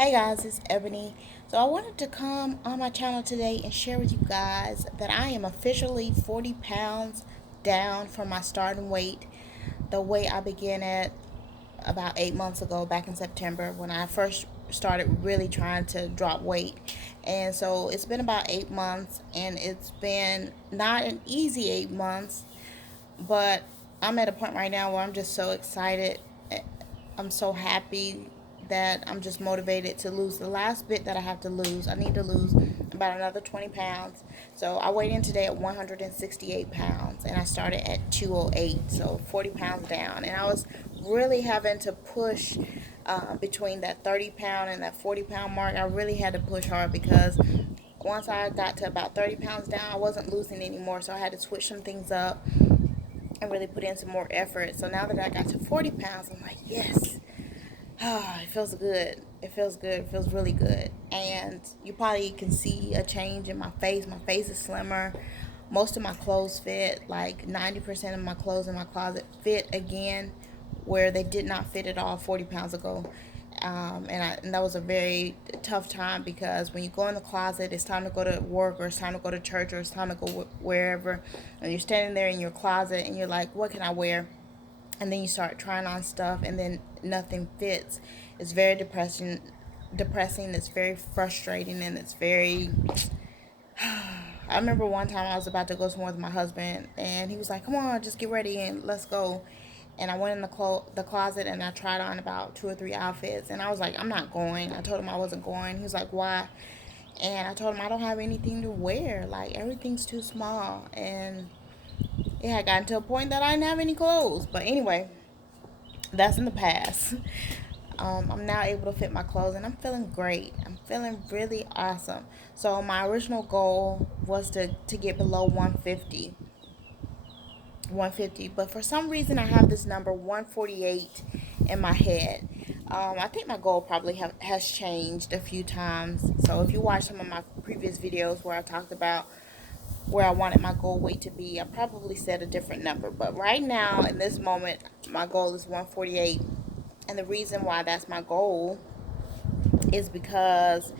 Hey guys, it's Ebony. So I wanted to come on my channel today and share with you guys that I am officially 40 pounds down from my starting weight. The weight I began at about 8 months ago, back in September, when I first started really trying to drop weight. And so it's been about 8 months, and it's been not an easy 8 months, but I'm at a point right now where I'm just so excited. I'm so happy that I'm just motivated to lose the last bit that I have to lose. I need to lose about another 20 pounds. So I weighed in today at 168 pounds and I started at 208, so 40 pounds down. And I was really having to push between that 30-pound and that 40-pound mark. I really had to push hard because once I got to about 30 pounds down, I wasn't losing anymore. So I had to switch some things up and really put in some more effort. So now that I got to 40 pounds, I'm like, yes. It feels good. It feels good. It feels really good. And you probably can see a change in my face. My face is slimmer. Most of my clothes fit. Like 90% of my clothes in my closet fit again, where they did not fit at all 40 pounds ago. And that was a very tough time because when you go in the closet, it's time to go to work or it's time to go to church or it's time to go wherever. And you're standing there in your closet and you're like, what can I wear? And then you start trying on stuff and then nothing fits. It's very depressing. It's very frustrating, and it's very I remember one time I was about to go somewhere with my husband and he was like, come on, just get ready and let's go. And I went in the closet and I tried on about two or three outfits and I was like, I'm not going. I told him I wasn't going. He was like, why? And I told him I don't have anything to wear. Like, everything's too small. And it had gotten to a point that I didn't have any clothes. But anyway, that's in the past. I'm now able to fit my clothes and I'm feeling great. I'm feeling really awesome. So my original goal was to get below 150. 150, but for some reason I have this number 148 in my head. I think my goal probably has changed a few times. So if you watch some of my previous videos where I talked about where I wanted my goal weight to be, I probably said a different number. But right now, in this moment, my goal is 148. And the reason why that's my goal is because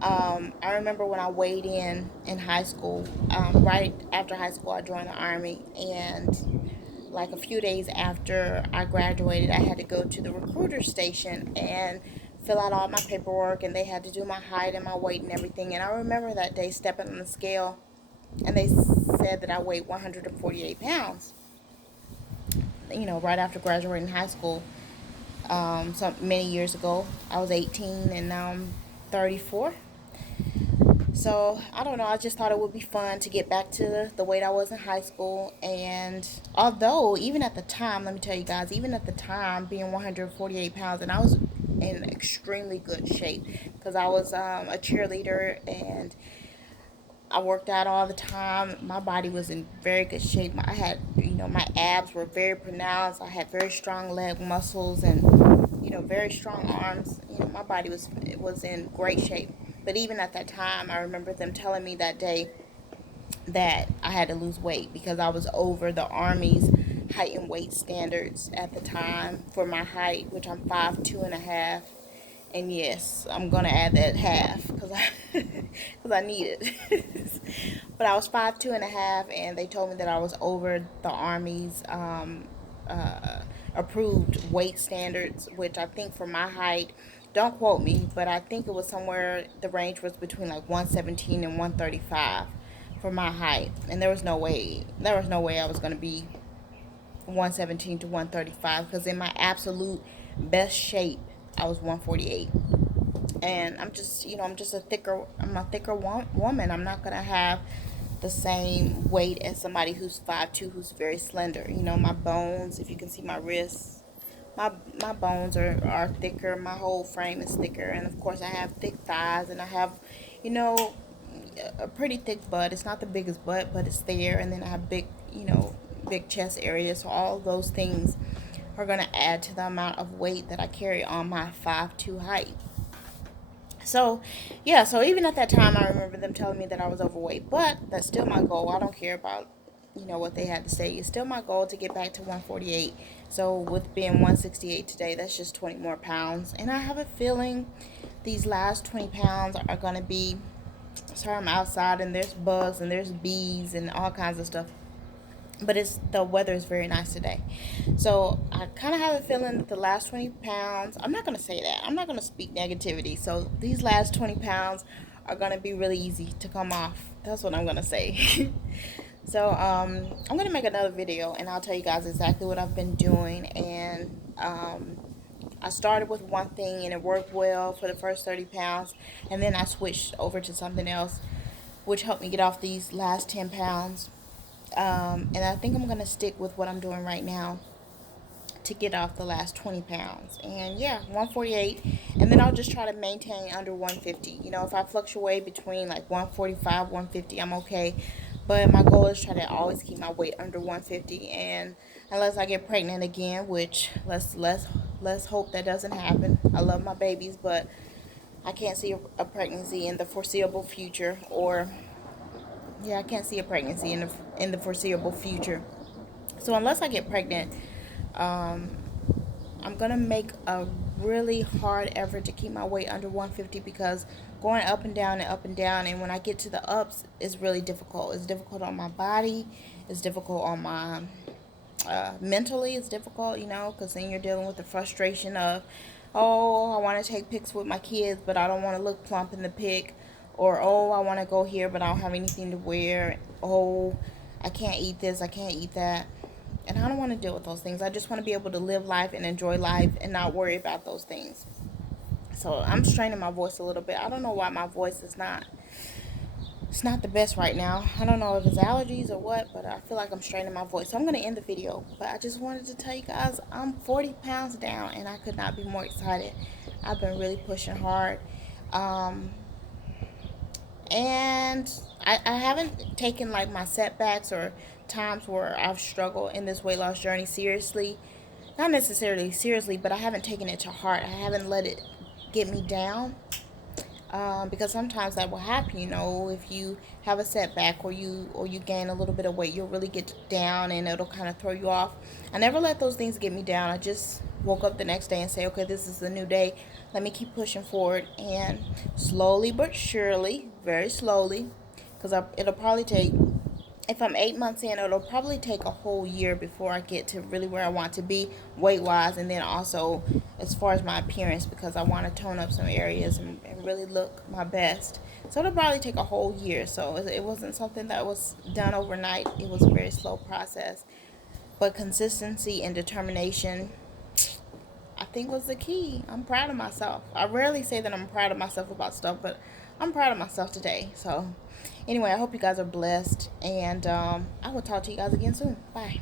I remember when I weighed in high school. Right after high school, I joined the Army. And like a few days after I graduated, I had to go to the recruiter station and fill out all my paperwork. And they had to do my height and my weight and everything. And I remember that day stepping on the scale and they said that I weighed 148 pounds, right after graduating high school. So many years ago, I was 18 and now I'm 34. So I don't know. I just thought it would be fun to get back to the weight I was in high school. And although, even at the time, let me tell you guys, even at the time, being 148 pounds, and I was in extremely good shape because I was a cheerleader and I worked out all the time. My body was in very good shape. I had, my abs were very pronounced. I had very strong leg muscles and, very strong arms. My body was in great shape. But even at that time, I remember them telling me that day that I had to lose weight because I was over the Army's height and weight standards at the time for my height, which I'm 5'2.5". And yes, I'm gonna add that half because I need it. But I was 5'2.5", and they told me that I was over the Army's uh, approved weight standards, which I think for my height, don't quote me, but I think it was somewhere, the range was between like 117 and 135 for my height, and there was no way I was gonna be 117 to 135 because in my absolute best shape I was 148. And I'm a thicker woman. I'm not gonna have the same weight as somebody who's 5'2", who's very slender. My bones, if you can see my wrists, my bones are thicker. My whole frame is thicker, and of course I have thick thighs, and I have, you know, a pretty thick butt. It's not the biggest butt, but it's there. And then I have big chest area. So all of those things are gonna add to the amount of weight that I carry on my 5'2" height. So, yeah, so even at that time, I remember them telling me that I was overweight, but that's still my goal. I don't care about, what they had to say. It's still my goal to get back to 148. So, with being 168 today, that's just 20 more pounds. And I have a feeling these last 20 pounds are going to be, sorry, I'm outside and there's bugs and there's bees and all kinds of stuff, but the weather is very nice today. So I kind of have a feeling that the last 20 pounds, I'm not going to say that, I'm not going to speak negativity, so these last 20 pounds are going to be really easy to come off. That's what I'm going to say. So I'm going to make another video and I'll tell you guys exactly what I've been doing. And I started with one thing and it worked well for the first 30 pounds, and then I switched over to something else which helped me get off these last 10 pounds. And I think I'm going to stick with what I'm doing right now to get off the last 20 pounds. And yeah, 148, and then I'll just try to maintain under 150. You know, if I fluctuate between like 145, 150, I'm okay. But my goal is try to always keep my weight under 150, and unless I get pregnant again, which let's hope that doesn't happen. I love my babies, but I can't see a pregnancy in the foreseeable future. Or yeah, I can't see a pregnancy in the foreseeable future. So unless I get pregnant, um, I'm gonna make a really hard effort to keep my weight under 150, because going up and down and up and down, and when I get to the ups, is really difficult. It's difficult on my body. It's difficult on my mentally. It's difficult, you know, because then you're dealing with the frustration of, oh, I want to take pics with my kids, but I don't want to look plump in the pic, or oh, I want to go here, but I don't have anything to wear. Oh, I can't eat this. I can't eat that. And I don't want to deal with those things. I just want to be able to live life and enjoy life and not worry about those things. So I'm straining my voice a little bit. I don't know why my voice is not, it's not the best right now. I don't know if it's allergies or what, but I feel like I'm straining my voice. So I'm going to end the video. But I just wanted to tell you guys I'm 40 pounds down and I could not be more excited. I've been really pushing hard. And I haven't taken like my setbacks or times where I've struggled in this weight loss journey seriously. Not necessarily seriously, but I haven't taken it to heart. I haven't let it get me down. Because sometimes that will happen, you know, if you have a setback or you gain a little bit of weight, you'll really get down and it'll kind of throw you off. I never let those things get me down. I just woke up the next day and say, okay, this is a new day. Let me keep pushing forward, and slowly but surely, very slowly, because it'll probably take, if I'm 8 months in, it'll probably take a whole year before I get to really where I want to be weight wise, and then also as far as my appearance, because I want to tone up some areas and really look my best. So it'll probably take a whole year. So it wasn't something that was done overnight. It was a very slow process, but consistency and determination, I think, was the key. I'm proud of myself. I rarely say that I'm proud of myself about stuff, but I'm proud of myself today. So anyway, I hope you guys are blessed, and I will talk to you guys again soon. Bye.